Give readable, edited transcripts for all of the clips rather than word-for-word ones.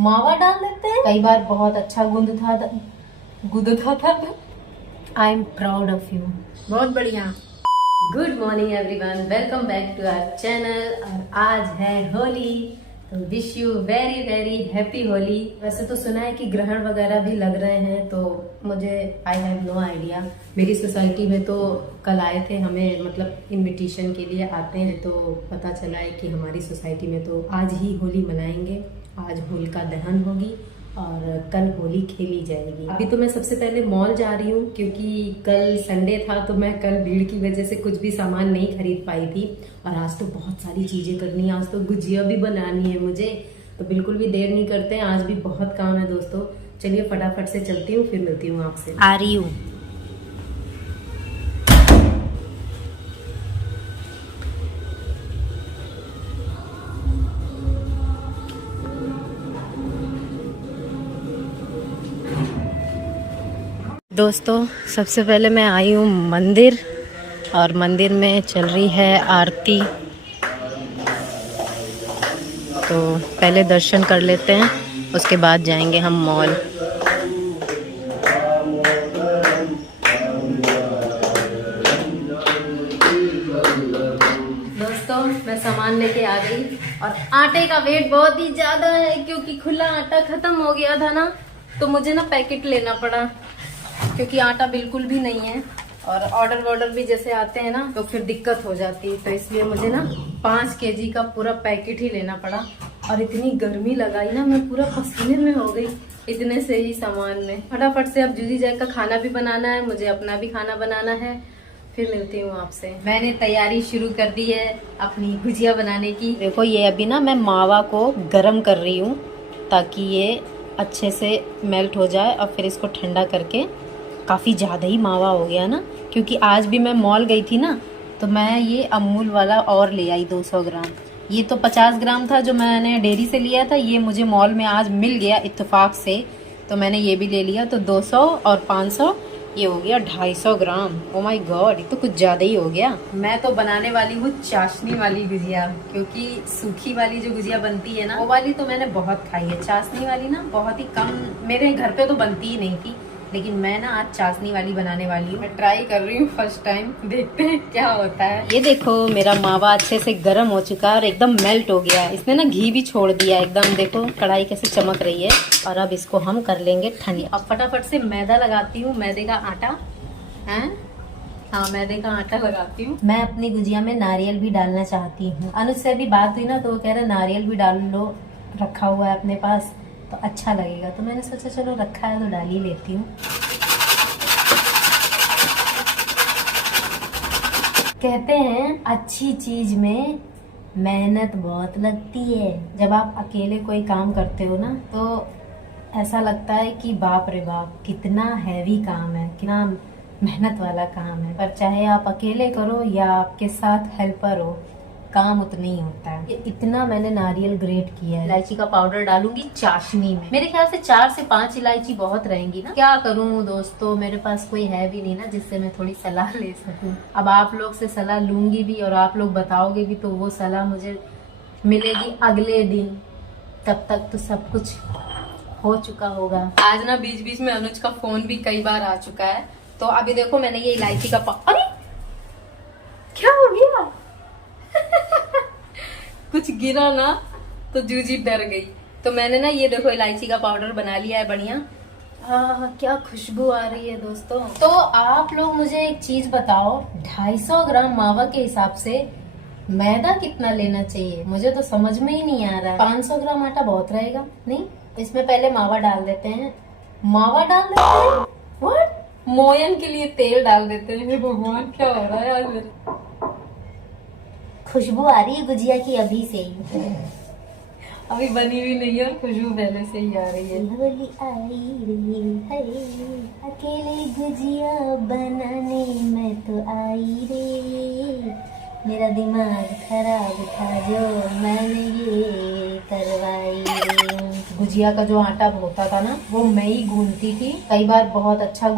मावा डाल देते हैं, कई बार बहुत अच्छा गुंदता था। I am proud of you. बहुत बढ़िया। Good morning everyone, welcome back to our channel. और आज है होली, तो wish you very very happy Holi. वैसे तो सुना है कि ग्रहण वगैरह भी लग रहे हैं, तो मुझे आई हैव नो आइडिया। मेरी सोसाइटी में तो कल आए थे, हमें मतलब इनविटेशन के लिए आते हैं, तो पता चला है कि हमारी सोसाइटी में तो आज ही होली मनाएंगे। आज होलिका दहन होगी और कल होली खेली जाएगी। अभी तो मैं सबसे पहले मॉल जा रही हूँ, क्योंकि कल संडे था, तो मैं कल भीड़ की वजह से कुछ भी सामान नहीं खरीद पाई थी। और आज तो बहुत सारी चीजें करनी है, आज तो गुजिया भी बनानी है मुझे, तो बिल्कुल भी देर नहीं करते हैं। आज भी बहुत काम है दोस्तों। चलिए फटाफट से चलती हूँ, फिर मिलती हूँ आपसे। आ रही हूँ। दोस्तों सबसे पहले मैं आई हूँ मंदिर, और मंदिर में चल रही है आरती, तो पहले दर्शन कर लेते हैं, उसके बाद जाएंगे हम मॉल। दोस्तों मैं सामान लेके आ गई, और आटे का वेट बहुत ही ज्यादा है, क्योंकि खुला आटा खत्म हो गया था ना, तो मुझे ना पैकेट लेना पड़ा, क्योंकि आटा बिल्कुल भी नहीं है। और ऑर्डर भी जैसे आते हैं ना, तो फिर दिक्कत हो जाती है, तो इसलिए मुझे ना 5 केजी का पूरा पैकेट ही लेना पड़ा। और इतनी गर्मी लगाई ना, मैं पूरा पसीने में हो गई इतने से ही सामान में। फटाफट से अब जूजी जैक का खाना भी बनाना है, मुझे अपना भी खाना बनाना है। फिर मिलती हूँ आपसे। मैंने तैयारी शुरू कर दी है अपनी गुजिया बनाने की। देखो ये अभी ना मैं मावा को गर्म कर रही हूँ, ताकि ये अच्छे से मेल्ट हो जाए, और फिर इसको ठंडा करके। काफ़ी ज़्यादा ही मावा हो गया ना, क्योंकि आज भी मैं मॉल गई थी ना, तो मैं ये अमूल वाला और ले आई 200 ग्राम। ये तो 50 ग्राम था जो मैंने डेयरी से लिया था, ये मुझे मॉल में आज मिल गया इत्तेफाक से, तो मैंने ये भी ले लिया। तो 200 और 500 ये हो गया 250 ग्राम। ओ माय गॉड, ये तो कुछ ज़्यादा ही हो गया। मैं तो बनाने वाली हूँ चाशनी वाली गुजिया, क्योंकि सूखी वाली जो गुजिया बनती है ना, वो वाली तो मैंने बहुत खाई है। चाशनी वाली ना बहुत ही कम, मेरे घर पे तो बनती ही नहीं थी, लेकिन मैं ना आज चाशनी वाली बनाने वाली हूँ। मैं ट्राई कर रही हूँ फर्स्ट टाइम, देखते हैं क्या होता है। ये देखो मेरा मावा अच्छे से गर्म हो चुका है और एकदम मेल्ट हो गया है। इसने ना घी भी छोड़ दिया एकदम, देखो कढ़ाई कैसे चमक रही है। और अब इसको हम कर लेंगे ठंडी। अब फटाफट से मैदा लगाती हूँ, मैदे का आटा है। हाँ, मैदे का आटा लगाती हूँ। मैं अपनी गुजिया में नारियल भी डालना चाहती हूँ। अनुज से भी बात हुई ना, तो वो कह रहा नारियल भी डाल लो, रखा हुआ है अपने पास तो अच्छा लगेगा। तो मैंने सोचा चलो रखा है तो डाल ही लेती हूँ। कहते हैं अच्छी चीज में मेहनत बहुत लगती है। जब आप अकेले कोई काम करते हो ना, तो ऐसा लगता है कि बाप रे बाप कितना हैवी काम है, कितना मेहनत वाला काम है। पर चाहे आप अकेले करो या आपके साथ हेल्पर हो, काम उतना ही होता है। इतना मैंने नारियल ग्रेट किया है। इलायची का पाउडर डालूंगी चाशनी में। मेरे ख्याल से 4 से 5 इलायची बहुत रहेंगी ना। क्या करूं दोस्तों, मेरे पास कोई है भी नहीं ना जिससे मैं थोड़ी सलाह ले सकूं। अब आप लोग से सलाह लूंगी भी, और आप लोग बताओगे भी, तो वो सलाह मुझे मिलेगी अगले दिन। तब तक तो सब कुछ हो चुका होगा। आज ना बीच बीच में अनुज का फोन भी कई बार आ चुका है। तो अभी देखो मैंने ये इलायची का अरे क्या हो गया कुछ गिरा ना, तो जूजी डर गई। तो मैंने ना ये देखो इलायची का पाउडर बना लिया है बढ़िया। क्या खुशबू आ रही है दोस्तों। तो आप लोग मुझे एक चीज बताओ, 250 ग्राम मावा के हिसाब से मैदा कितना लेना चाहिए? मुझे तो समझ में ही नहीं आ रहा है। 500 ग्राम आटा बहुत रहेगा नहीं? इसमें पहले मावा डाल देते हैं। मावा डाल देते हैं? व्हाट? मोयन के लिए तेल डाल देते हैं। हे भगवान, क्या हो रहा है आज मेरे। खुशबू आ रही है गुजिया की अभी से ही। अभी बनी हुई नहीं है और खुशबू पहले से ही आ रही है। होली आई रे है, अकेले गुजिया बनाने मैं तो आई रे। मेरा दिमाग खराब था जो मैंने ये करवाई रे। गुजिया का जो आटा होता था ना, वो मैं ही गूंथती थी। कई बार बहुत अच्छा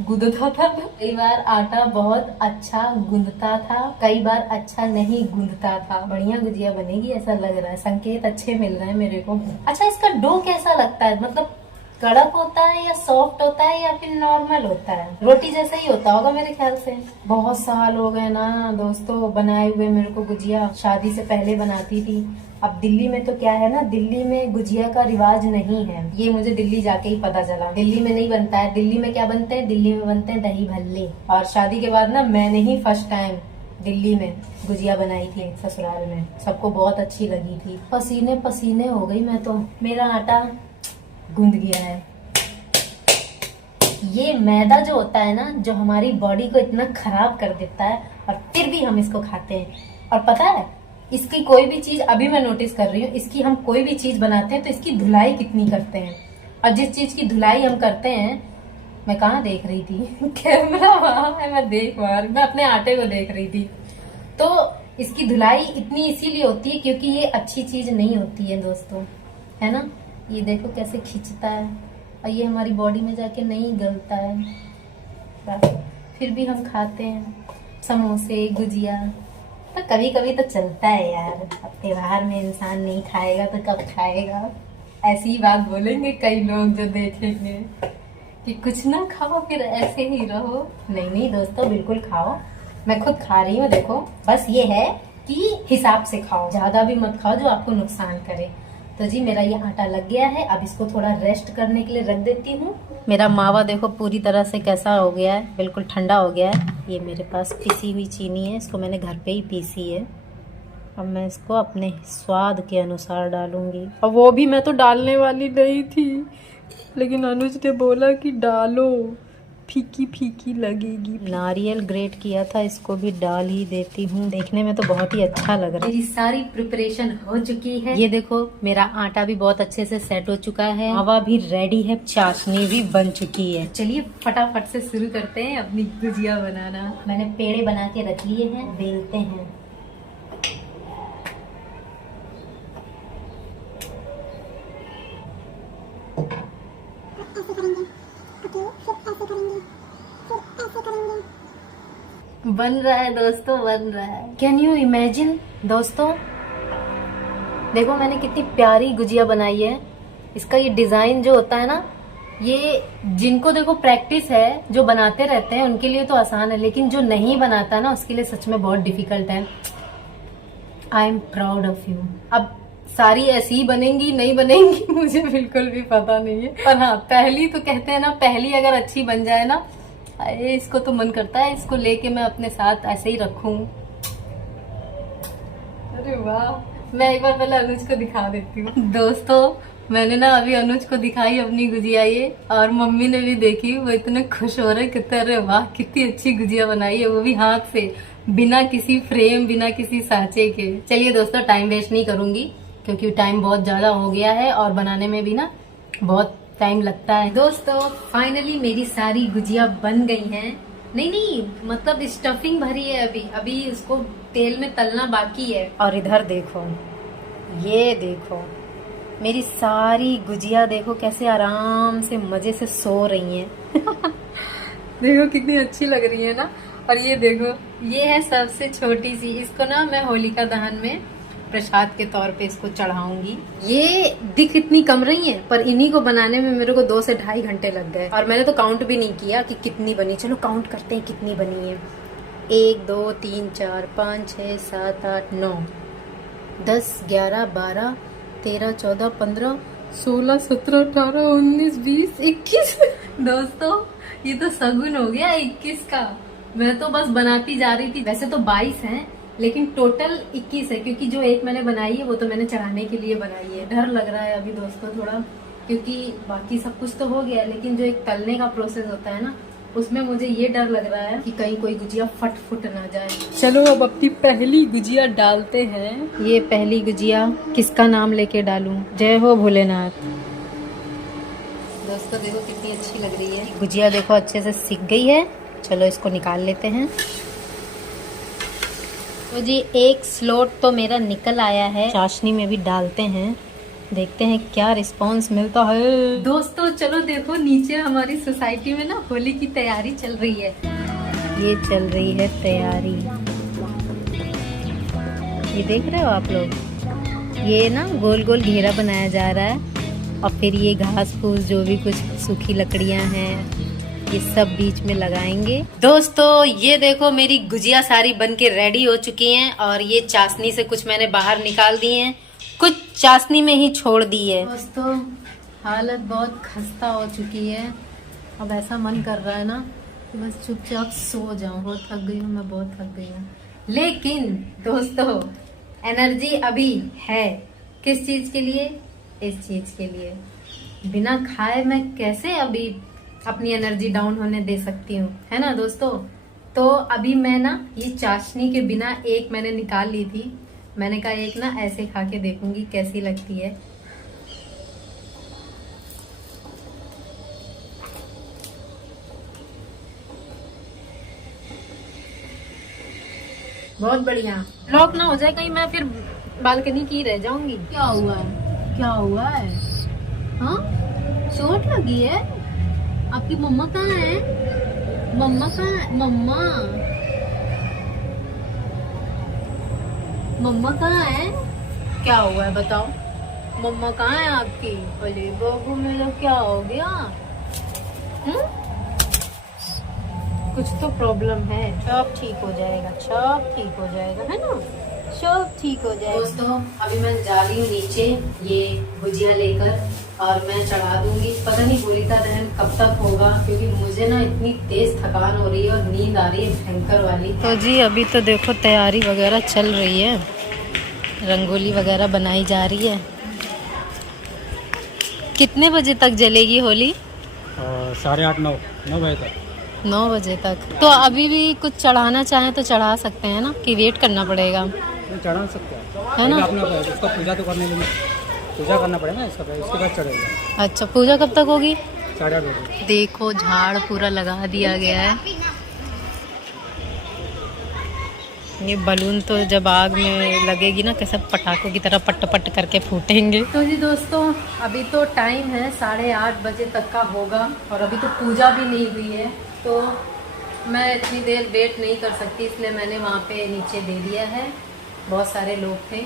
गूंदता था, कई बार आटा बहुत अच्छा गूंदता था, कई बार अच्छा नहीं गूंदता था। बढ़िया गुजिया बनेगी ऐसा लग रहा है, संकेत अच्छे मिल रहे हैं मेरे को। अच्छा, इसका डो कैसा लगता है, मतलब कड़क होता है या सॉफ्ट होता है या फिर नॉर्मल होता है? रोटी जैसा ही होता होगा मेरे ख्याल से। बहुत साल हो गए ना दोस्तों बनाए हुए मेरे को गुजिया, शादी से पहले बनाती थी। अब दिल्ली में तो क्या है ना, दिल्ली में गुजिया का रिवाज नहीं है, ये मुझे दिल्ली जाके ही पता चला। दिल्ली में नहीं बनता है। दिल्ली में क्या बनते हैं, दिल्ली में बनते हैं दही भल्ले। और शादी के बाद ना मैंने ही फर्स्ट टाइम दिल्ली में गुजिया बनाई थी ससुराल में, सबको बहुत अच्छी लगी थी। पसीने पसीने हो गई मैं तो। मेरा आटा गूंद गया है। ये मैदा जो होता है ना, जो हमारी बॉडी को इतना खराब कर देता है, और फिर भी हम इसको खाते हैं। और पता है, इसकी कोई भी चीज, अभी मैं नोटिस कर रही हूँ, इसकी हम कोई भी चीज बनाते हैं तो इसकी धुलाई कितनी करते हैं। और जिस चीज की धुलाई हम करते हैं, मैं कहाँ देख रही थी कैमरा वहां है, मैं अपने आटे को देख रही थी। तो इसकी धुलाई इतनी इसीलिए होती है क्योंकि ये अच्छी चीज नहीं होती है दोस्तों, है ना। ये देखो कैसे खींचता है, और ये हमारी बॉडी में जाके नहीं गलता है, फिर भी हम खाते हैं समोसे गुजिया। तो कभी कभी तो चलता है यार, अब त्योहार में इंसान नहीं खाएगा तो कब खाएगा। ऐसी ही बात बोलेंगे कई लोग जो देखेंगे कि कुछ ना खाओ फिर ऐसे ही रहो। नहीं नहीं दोस्तों, बिल्कुल खाओ, मैं खुद खा रही हूँ। देखो, बस ये है कि हिसाब से खाओ, ज्यादा भी मत खाओ जो आपको नुकसान करे। तो जी मेरा ये आटा लग गया है, अब इसको थोड़ा रेस्ट करने के लिए रख देती हूँ। मेरा मावा देखो पूरी तरह से कैसा हो गया है, बिल्कुल ठंडा हो गया है। ये मेरे पास पिसी हुई चीनी है, इसको मैंने घर पे ही पीसी है। अब मैं इसको अपने स्वाद के अनुसार डालूंगी। और वो भी मैं तो डालने वाली नहीं थी, लेकिन अनुज ने बोला कि डालो, फीकी फीकी लगेगी। नारियल ग्रेट किया था, इसको भी डाल ही देती हूँ। देखने में तो बहुत ही अच्छा लग रहा है। मेरी सारी प्रिपरेशन हो चुकी है। ये देखो, मेरा आटा भी बहुत अच्छे से सेट हो चुका है, मावा भी रेडी है, चाशनी भी बन चुकी है। चलिए फटाफट से शुरू करते हैं अपनी गुजिया बनाना। मैंने पेड़े बना के रख लिए हैं, बेलते हैं। बन रहा है दोस्तों, बन रहा है। कैन यू इमेजिन दोस्तों, देखो मैंने कितनी प्यारी गुजिया बनाई है। इसका ये डिजाइन जो होता है ना, ये जिनको देखो प्रैक्टिस है, जो बनाते रहते हैं उनके लिए तो आसान है, लेकिन जो नहीं बनाता ना उसके लिए सच में बहुत डिफिकल्ट है। आई एम प्राउड ऑफ यू। अब सारी ऐसी ही बनेंगी नहीं बनेंगी मुझे बिल्कुल भी पता नहीं है, पर हाँ पहली तो कहते हैं ना, पहली अगर अच्छी बन जाए ना, इसको तो मन करता है इसको लेके मैं अपने साथ ऐसे ही रखूं। अरे वाह, मैं एक बार पहले अनुज को दिखा देती हूँ। दोस्तों मैंने ना अभी अनुज को दिखाई अपनी गुजिया ये, और मम्मी ने भी देखी, वो इतने खुश हो रहे, कहते अरे वाह कितनी अच्छी गुजिया बनाई है, वो भी हाथ से, बिना किसी फ्रेम, बिना किसी सांचे के। चलिए दोस्तों, टाइम वेस्ट नहीं करूंगी क्योंकि टाइम बहुत ज्यादा हो गया है और बनाने में भी ना बहुत टाइम लगता है। दोस्तों फाइनली मेरी सारी गुजिया बन गई हैं। नहीं मतलब स्टफिंग भरी है, अभी उसको तेल में तलना बाकी है। और इधर देखो, ये देखो मेरी सारी गुजिया देखो कैसे आराम से मजे से सो रही हैं। देखो कितनी अच्छी लग रही है ना। और ये देखो, ये है सबसे छोटी सी, इसको ना मैं होलिका दहन में प्रसाद के तौर पे इसको चढ़ाऊंगी। ये दिख इतनी कम रही है, पर इन्हीं को बनाने में मेरे को 2 से ढाई घंटे लग गए, और मैंने तो काउंट भी नहीं किया कि कितनी बनी। चलो काउंट करते हैं कितनी बनी है। 1 2 3 4 5 6 7 8 9 10 11 12 13 14 15 16 17 18 19 20 21 दोस्तों ये तो सगुन हो गया 21 का। मैं तो बस बनाती जा रही थी। वैसे तो 22 हैं, लेकिन टोटल 21 है, क्योंकि जो एक मैंने बनाई है वो तो मैंने चढ़ाने के लिए बनाई है। डर लग रहा है अभी दोस्तों थोड़ा, क्योंकि बाकी सब कुछ तो हो गया, लेकिन जो एक तलने का प्रोसेस होता है ना, उसमें मुझे ये डर लग रहा है कि कहीं कोई गुजिया फट ना जाए। चलो अब अपनी पहली गुजिया डालते हैं। ये पहली गुजिया किसका नाम लेके डालूं? जय हो भोलेनाथ। दोस्तों देखो कितनी अच्छी लग रही है गुजिया, देखो अच्छे से सिक गई है। चलो इसको निकाल लेते हैं। तो जी एक स्लोट तो मेरा निकल आया है, चाशनी में भी डालते हैं। देखते हैं क्या रिस्पांस मिलता है। दोस्तों चलो देखो, नीचे हमारी सोसाइटी में ना होली की तैयारी चल रही है। ये चल रही है तैयारी, ये देख रहे हो आप लोग। ये ना गोल गोल घेरा बनाया जा रहा है और फिर ये घास फूस जो भी कुछ सूखी लकड़ियां हैं ये सब बीच में लगाएंगे। दोस्तों ये देखो मेरी गुजिया सारी बन के रेडी हो चुकी हैं और ये चाशनी से कुछ मैंने बाहर निकाल दी हैं, कुछ चाशनी में ही छोड़ दी है। दोस्तों हालत बहुत खस्ता हो चुकी है, अब ऐसा मन कर रहा है ना कि बस चुपचाप सो जाऊं। बहुत थक गई हूँ मैं, बहुत थक गई हूँ। लेकिन दोस्तों एनर्जी अभी है, किस चीज के लिए? इस चीज के लिए। बिना खाए मैं कैसे अभी अपनी एनर्जी डाउन होने दे सकती हूँ, है ना दोस्तों। तो अभी मैं ना ये चाशनी के बिना एक मैंने निकाल ली थी, मैंने कहा एक ना ऐसे खा के देखूंगी कैसी लगती है। बहुत बढ़िया। लॉक ना हो जाए कहीं मैं फिर बालकनी की रह जाऊंगी। क्या हुआ है, क्या हुआ है? हाँ चोट लगी है? आपकी मम्मा कहाँ है? मम्मा कहाँ है? मम्मा, मम्मा कहाँ है? क्या हुआ है बताओ, मम्मा कहाँ है आपकी? अरे बाबू मेरा क्या हो गया? कुछ तो प्रॉब्लम है, सब ठीक हो जाएगा, सब ठीक हो जाएगा, है ना, सब ठीक हो जाएगा। दोस्तों अभी मैं जा रही हूँ नीचे ये भुजिया लेकर और मैं चढ़ा दूंगी। पता नहीं होलिका दहन कब तक होगा, क्योंकि मुझे ना इतनी तेज थकान हो रही है और नींद आ रही है भयंकर वाली। तो जी अभी तो देखो तैयारी वगैरह चल रही है, रंगोली वगैरह बनाई जा रही है। कितने बजे तक जलेगी होली? 8:30 9 बजे तक। 9 बजे तक। तो अभी भी कुछ चढ़ाना चाहें तो चढ़ा सकते हैं ना, कि वेट करना पड़ेगा? चढ़ा सकते हैं, है ना। अपना उसका पूजा तो करने के लिए पूजा करना पड़ेगा इसका, इसके बाद चढ़ेगा। अच्छा पूजा कब तक होगी? 8:30 बजे। देखो झाड़ पूरा लगा दिया गया है। ये बलून तो जब आग में लगेगी ना कैसे पटाखों की तरह पट पट करके फूटेंगे। तो जी दोस्तों अभी तो टाइम है 8:30 बजे तक का होगा और अभी तो पूजा भी नहीं हुई है, तो मैं इतनी देर वेट नहीं कर सकती, इसलिए मैंने वहाँ पे नीचे दे दिया है। बहुत सारे लोग थे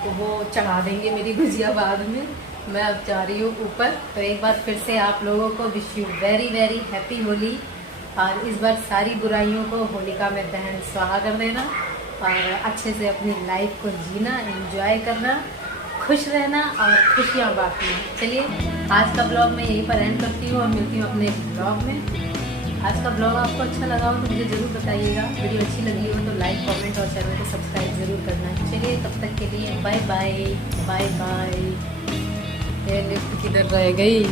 तो वो चढ़ा देंगे मेरी गुजिया बाद में। मैं अब जा रही हूँ ऊपर। तो एक बार फिर से आप लोगों को wish you very very happy Holi, और इस बार सारी बुराइयों को होलिका में दहन स्वाहा कर देना और अच्छे से अपनी लाइफ को जीना, एंजॉय करना, खुश रहना और खुशियाँ बांटना। चलिए आज का ब्लॉग मैं यहीं पर एंड करती हूँ और मिलती हूँ अपने ब्लॉग में। आज का ब्लॉग आपको अच्छा लगा हो तो मुझे ज़रूर बताइएगा। वीडियो अच्छी लगी हो तो लाइक कमेंट और चैनल को सब्सक्राइब ज़रूर करना। चलिए तब तक के लिए बाय बाय बाय बाय। ये लिफ्ट किधर रह गई?